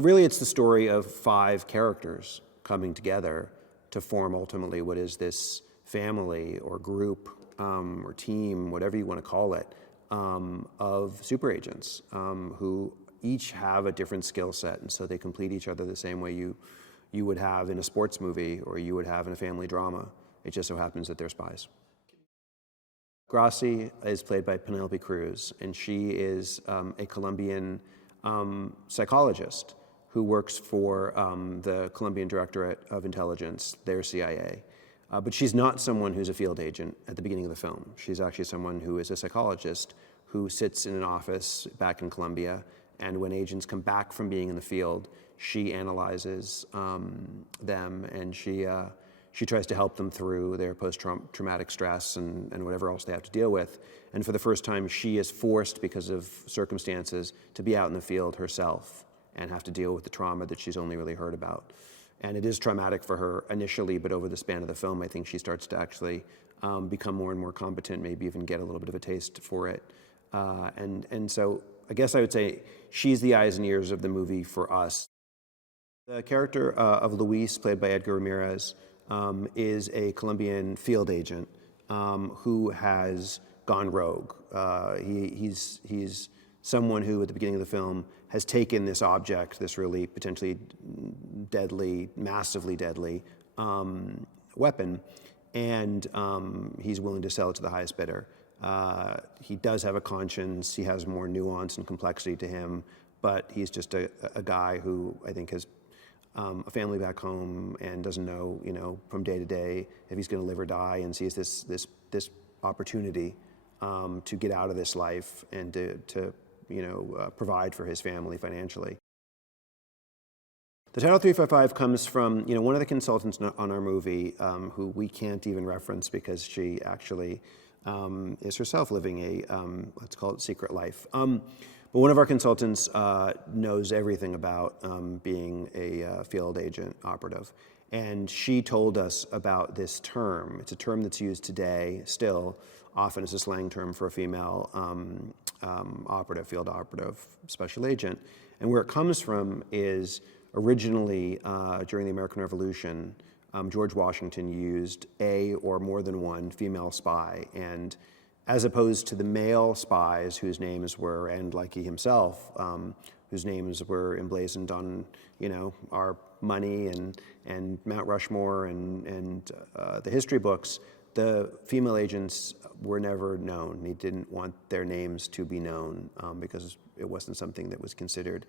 Really, it's the story of 5 characters coming together to form ultimately what is this family or group or team, whatever you want to call it, of super agents who each have a different skill set, and so they complete each other the same way you would have in a sports movie or you would have in a family drama. It just so happens that they're spies. Gracie is played by Penelope Cruz, and she is a Colombian psychologist who works for the Colombian Directorate of Intelligence, their CIA. But she's not someone who's a field agent at the beginning of the film. She's actually someone who is a psychologist who sits in an office back in Colombia, and when agents come back from being in the field, she analyzes them, and she tries to help them through their post-traumatic stress and whatever else they have to deal with. And for the first time, she is forced, because of circumstances, to be out in the field herself and have to deal with the trauma that she's only really heard about. And it is traumatic for her initially, but over the span of the film, I think she starts to actually become more and more competent, maybe even get a little bit of a taste for it. And so I guess I would say she's the eyes and ears of the movie for us. The character of Luis, played by Edgar Ramirez, is a Colombian field agent who has gone rogue. He's someone who, at the beginning of the film, has taken this object, this really potentially deadly, massively deadly weapon, and he's willing to sell it to the highest bidder. He does have a conscience. He has more nuance and complexity to him, but he's just a guy who I think has a family back home and doesn't know, from day to day if he's going to live or die, and sees this opportunity to get out of this life and to provide for his family financially. The title 355 comes from one of the consultants on our movie, who we can't even reference because she actually is herself living a let's call it secret life. But one of our consultants knows everything about being a field agent operative. And she told us about this term. It's a term that's used today still, often as a slang term for a female operative, field operative, special agent. And where it comes from is originally during the American Revolution, George Washington used a or more than one female spy. And as opposed to the male spies whose names were, and like he himself, whose names were emblazoned on, our money and Mount Rushmore and the history books, the female agents were never known. He didn't want their names to be known because it wasn't something that was considered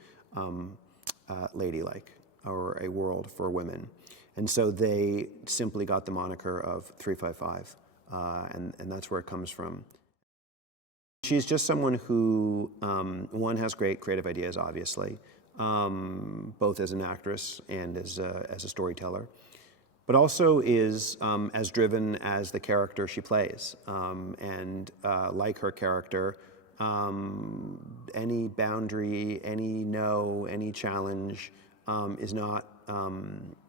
ladylike or a world for women. And so they simply got the moniker of 355, and that's where it comes from. She's just someone who, one, has great creative ideas, obviously, both as an actress and as a storyteller, but also is as driven as the character she plays. And like her character, any boundary, any no, any challenge is not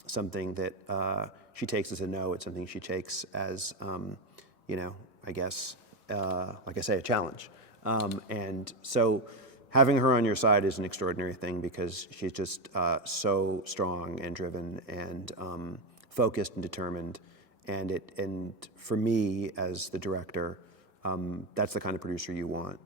something that she takes as a no. It's something she takes as, I guess, like I say, a challenge. And so having her on your side is an extraordinary thing because she's just so strong and driven and focused and determined. And for me, as the director, that's the kind of producer you want.